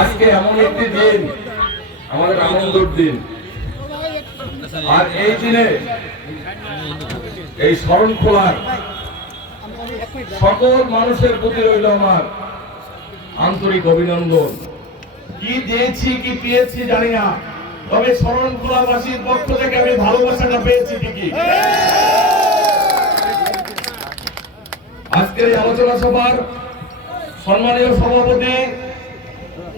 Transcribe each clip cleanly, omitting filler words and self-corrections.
আজকে এমন একটি দিন, আমাদের আনন্দের দিন। আর এই দিনে এই শরণখোলার সকল মানুষের প্রতি রইল আমার আন্তরিক অভিনন্দন। কি দিয়েছি কি পেয়েছি জানি না, তবে শরণখোলাবাসীর পক্ষ থেকে আমি ভালোবাসাটা পেয়েছি ঠিকই। আজকের এই আলোচনা সভার সম্মানীয় সভাপতি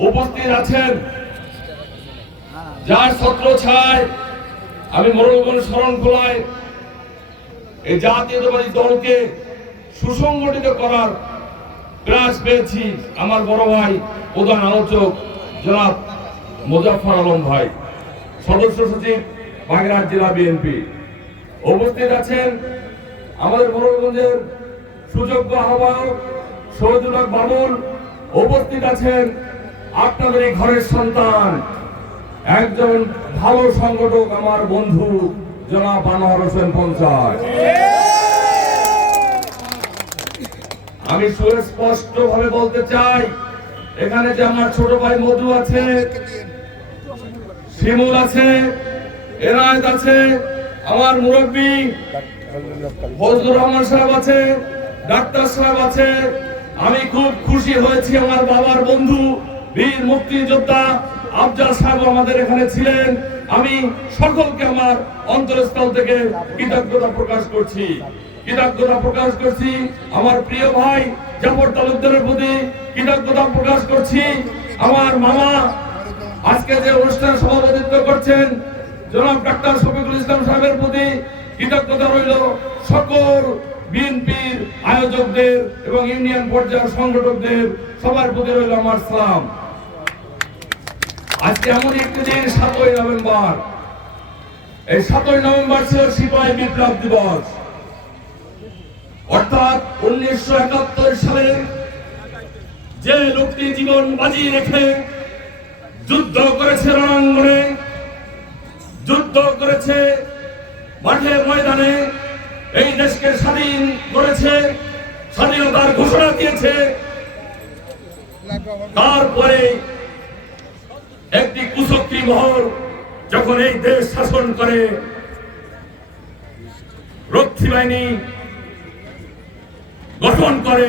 উপস্থিত আছেন, যার ছত্রছায়ায় আমি মোড়লগঞ্জ শরণখোলায় এই জাতীয়তাবাদী দলকে সুসংগঠিত করার প্রয়াস পেয়েছি। আমার বড় ভাই প্রধান আলোচক জনাব মোজাফফর আলম ভাই, সদস্য সচিব বাগেরহাট জেলা বিএনপি। উপস্থিত আছেন আমাদের মোড়লগঞ্জের সুযোগ্য আহ্বায়ক শহীদুল হক বাবুল। উপস্থিত আছেন আপনাদের এই ঘরের সন্তান, একজন ভালো সংগঠক, আমার বন্ধু জনাব আনোয়ার হোসেন পঞ্চায়েত। আমি সুস্পষ্ট ভাবে বলতে চাই, এখানে যে আমার ছোট ভাই মধু আছে, শিমুল আছে, এনায়েত আছে, আমার মুরব্বী ফজলুর রহমান সাহেব আছে, ডাক্তার সাহেব আছে। আমি খুব খুশি হয়েছি, আমার বাবার বন্ধু বীর মুক্তিযোদ্ধা আফজাল সাহেব আমাদের এখানে ছিলেন। আমি সকলকে আমার অন্তরস্থল থেকে কৃতজ্ঞতা প্রকাশ করছি। আমার প্রিয় ভাই জাফর তালুকদারের প্রতি কৃতজ্ঞতা প্রকাশ করছি। আমার মামা আজকে যে অনুষ্ঠানে সভাপতিত্ব করছেন জনাব ডাক্তার শফিকুল ইসলাম সাহেবের প্রতি কৃতজ্ঞতা রইল। সকল বিএনপির আয়োজকদের এবং ইউনিয়ন পর্যায়ের সংগঠকদের সবার প্রতি রইল আমার সালাম। আজকে এমন একটি দিন 7ই নভেম্বর। এই 7ই নভেম্বর ছিল সিপাহী বিপ্লব দিবস, অর্থাৎ 1971 সালে যে লোকটি জীবন বাজি রেখে যুদ্ধ করেছে, রণাঙ্গনে যুদ্ধ করেছে, মাঠে ময়দানে এই দেশকে স্বাধীন করেছে, স্বাধীনতার ঘোষণা দিয়েছে। তারপরে একটি কুশক্তি মহল যখন এই দেশ শাসন করে, রক্ষী বাহিনী গঠন করে,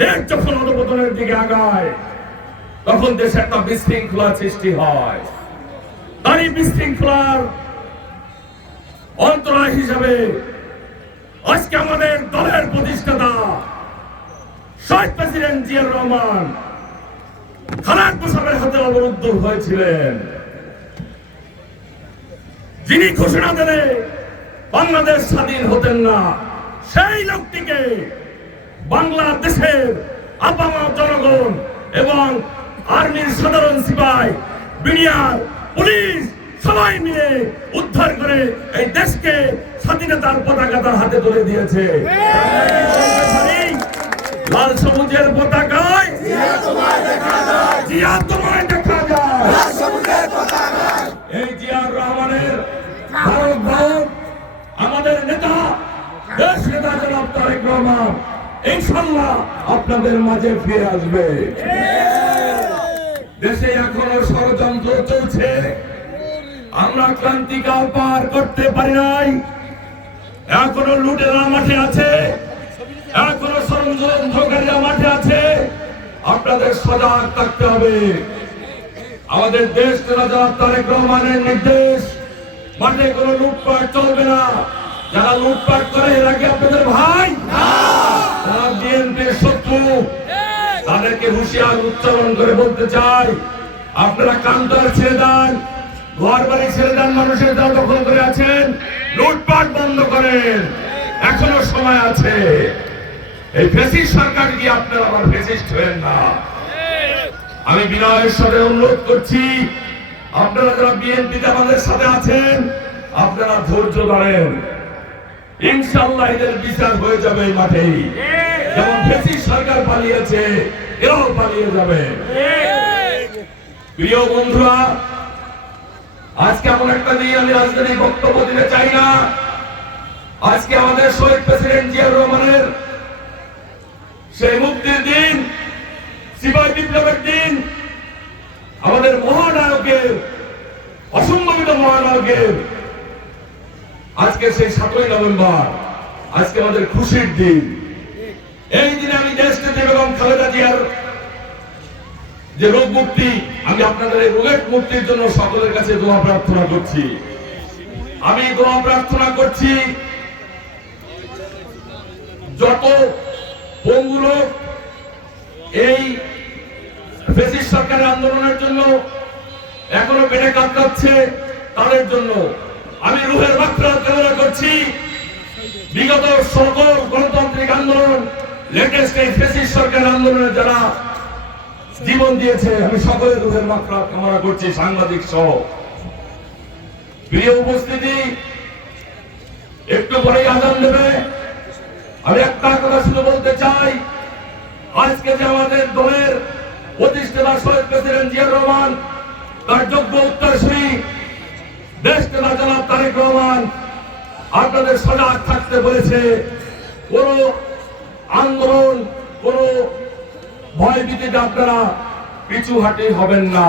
দেশ যখন অধঃপতনের দিকে আগায়, তখন দেশে একটা বিশৃঙ্খলা সৃষ্টি হয়। তারই বিশৃঙ্খলার অন্তরায় হিসাবে আজকে আমাদের দলের প্রতিষ্ঠাতা শহীদ প্রেসিডেন্ট জিয়াউর রহমান খালেদ মোশাররফের হাতে অবরুদ্ধ হয়েছিলেন, যিনি ঘোষণা দিলে বাংলাদেশ স্বাধীন হতেন না। সেই লোকটিকে বাংলাদেশের আপামর জনগণ এবং আর্মির সাধারণ সিপাহি, বিডিআর, পুলিশ সবাই মিলে উদ্ধার করে এই দেশকে স্বাধীনতার পতাকা তার হাতে তুলে দিয়েছে। লাল সবুজের পতাকায় জিয়া তোমায় দেখা যায়। এই জিয়াউর রহমানের ভারত ভারত আমাদের নেতা, দেশ নেতা জনাব তারেক রহমান ইনশাআল্লাহ আপনাদের মাঝে ফিরে আসবে। দেশে এখনো ষড়যন্ত্র চলছে, আমরা ক্রান্তিকাল পার করতে পারি নাই। এখনো লুটেরা মাঠে আছে, এখনো ষড়যন্ত্রকারীরা মাঠে আছে। আপনাদের সজাগ থাকতে হবে। আমাদের দেশ নেতা জনাব তারেক রহমানের নির্দেশ, মাঠে কোনো লুটপাট চলবে না। যারা লুটপাট করে এর আগে আপনাদের ভাই তারা বিএনপির শত্রু, তাদেরকে হুঁশিয়ার উচ্চারণ করে বলতে চাই, আপনারা কাউন্টার ছেড়ে দেন, ঘর বাড়ি ছেড়ে দেন, মানুষের যা দখল করে আছেন, লুটপাট বন্ধ করেন, এখনো সময় আছে। এই ফ্যাসিস্ট সরকার কি আপনারা আবার ফ্যাসিস্ট হবেন না। আমি বিনয়ের সাথে অনুরোধ করছি, আপনারা যারা বিএনপিতে আমাদের সাথে আছেন, আপনারা ধৈর্য ধরেন, ইনশাআল্লাহ এদের বিচার হয়ে যাবে এই মাঠেই। যেমন ফ্যাসিস্ট সরকার পালিয়েছে, এরাও পালিয়ে যাবে। প্রিয় বন্ধুরা, আজকে এমন একটা দিন আমি রাজনৈতিক বক্তব্য দিতে চাই না। আজকে আমাদের শহীদ প্রেসিডেন্ট জিয়াউর রহমানের সেই মুক্তির দিন, সিপাহী বিপ্লবের দিন, আমাদের মহানায়কের, অসম্ভবিত মহানায়কের আজকে সেই 7ই নভেম্বর, আজকে আমাদের খুশির দিন। এই দিনে আমি দেশনেত্রী বেগম খালেদা জিয়ার যে রোগ মুক্তি, আমি আপনাদের এই রোগের মুক্তির জন্য সকলের কাছে দোয়া প্রার্থনা করছি। আমি দোয়া প্রার্থনা করছি যত পঙ্গু লোক এই ফ্যাসিস্ট সরকারের আন্দোলনের জন্য এখনো পেটে কাতরাচ্ছে তাদের জন্য আমি রুহের মাগফিরাত কামনা করছি। বিগত সকল গণতান্ত্রিক আন্দোলন, লেটেস্ট এই ফ্যাসিস্ট সরকারের আন্দোলনে যারা জীবন দিয়েছে, আমি সকলের রুহের মাগফিরাত কামনা করছি, সাংবাদিক সহ। প্রিয় উপস্থিতি, একটু পরেই আজান দেবে। আমি একটা কথা শুধু বলতে চাই, আজকে যে আমাদের দলের প্রতিষ্ঠাতা শহীদ প্রেসিডেন্ট জিয়াউর রহমান, তার যোগ্য উত্তরসূরি দেশ নেতা জনাব তারেক রহমান আপনাদের সজাগ থাকতে বলেছে। কোন আন্দোলন, কোন ভয়ভীতিতে আপনারা পিছু হাঁটি হবেন না।